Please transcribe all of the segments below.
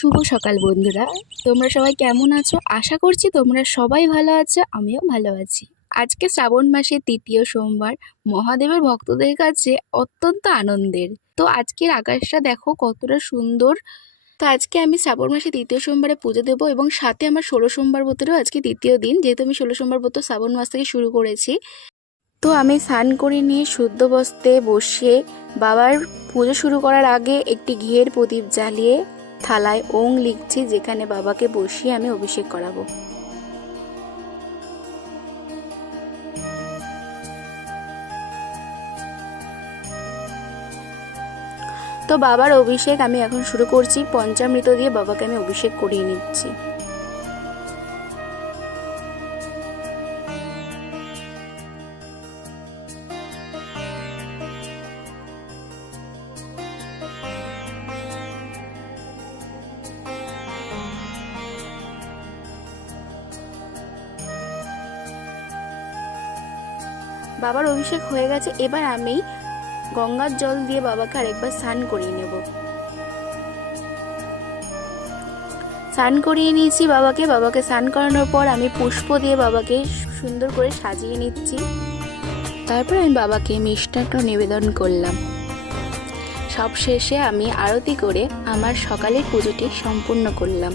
শুভ সকাল বন্ধুরা। তোমরা সবাই কেমন আছো? আশা করছি তোমরা সবাই ভালো আছো, আমিও ভালো আছি। আজকে শ্রাবণ মাসের তৃতীয় সোমবার। মহাদেবের ভক্তদের কাছে অত্যন্ত আনন্দের। তো আজকের আকাশটা দেখো কতটা সুন্দর। তো আজকে আমি শ্রাবণ মাসে তৃতীয় সোমবারে পুজো দেবো এবং সাথে আমার ষোলো সোমবার ব্রতেরও আজকে তৃতীয় দিন। যেহেতু আমি ষোলো সোমবার ব্রত শ্রাবণ মাস থেকে শুরু করেছি। তো আমি স্নান করে নিয়ে শুদ্ধ বস্তে বসে বাবার পুজো শুরু করার আগে একটি ঘিয়ের প্রদীপ জ্বালিয়ে থালায় ওং লিখছি, যেখানে বাবাকে বসিয়ে আমি অভিষেক করাবো। তো বাবার অভিষেক আমি এখন শুরু করছি। পঞ্চামৃত দিয়ে বাবাকে আমি অভিষেক করিয়ে নিচ্ছি। বাবার অভিষেক হয়ে গেছে, এবার আমি গঙ্গার জল দিয়ে বাবাকে আরেকবার স্নান করিয়ে নেব। স্নান করিয়ে নিয়েছি বাবাকে বাবাকে স্নান করানোর পর আমি পুষ্প দিয়ে বাবাকে সুন্দর করে সাজিয়ে নিচ্ছি। তারপর আমি বাবাকে মিষ্টান্ন নিবেদন করলাম। সব শেষে আমি আরতি করে আমার সকালের পুজোটি সম্পূর্ণ করলাম।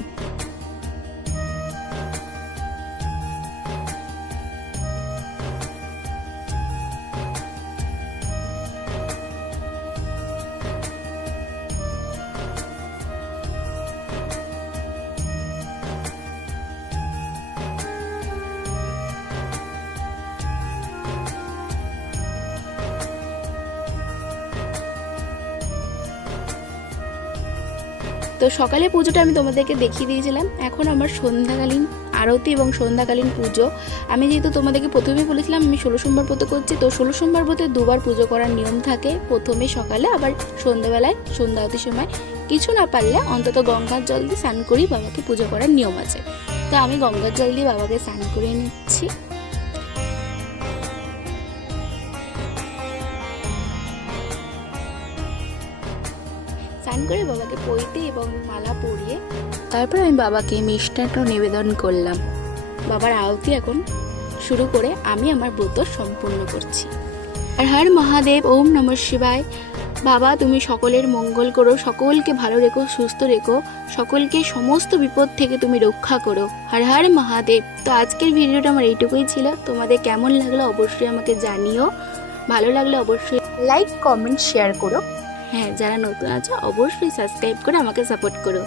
তো সকালে পুজোটা আমি তোমাদেরকে দেখিয়ে দিয়েছিলাম। এখন আমার সন্ধ্যাকালীন আরতি এবং সন্ধ্যাকালীন পুজো। আমি যেহেতু তোমাদেরকে প্রথমেই বলেছিলাম, আমি ষোলো সোমবার ব্রত করছি, তো ষোলো সোমবার ব্রতে দুবার পুজো করার নিয়ম থাকে প্রথমে সকালে, আবার সন্ধ্যাবেলায়, সন্ধ্যা আরতির সময়। কিছু না পারলে অন্তত গঙ্গার জল দিয়ে স্নান করেই বাবাকে পুজো করার নিয়ম আছে। তো আমি গঙ্গার জল দিয়ে বাবাকে স্নান করে নিচ্ছি। স্নান করে বাবাকে পইতে এবং মালা পরিয়ে তারপর আমি বাবাকে মিষ্টান্ন নিবেদন করলাম। বাবার আরতি এখন শুরু করে আমি আমার ব্রত সম্পূর্ণ করছি। আর হর মহাদেব, ওম নম শিবায়। বাবা, তুমি সকলের মঙ্গল করো, সকলকে ভালো রেখো, সুস্থ রেখো, সকলকে সমস্ত বিপদ থেকে তুমি রক্ষা করো। হর হর মহাদেব। তো আজকের ভিডিওটা আমার এইটুকুই ছিল। তোমাদের কেমন লাগল অবশ্যই আমাকে জানিও। ভালো লাগলে অবশ্যই লাইক কমেন্ট শেয়ার করো। হ্যাঁ যারা নতুন আছো অবশ্যই সাবস্ক্রাইব করে আমাকে সাপোর্ট করো।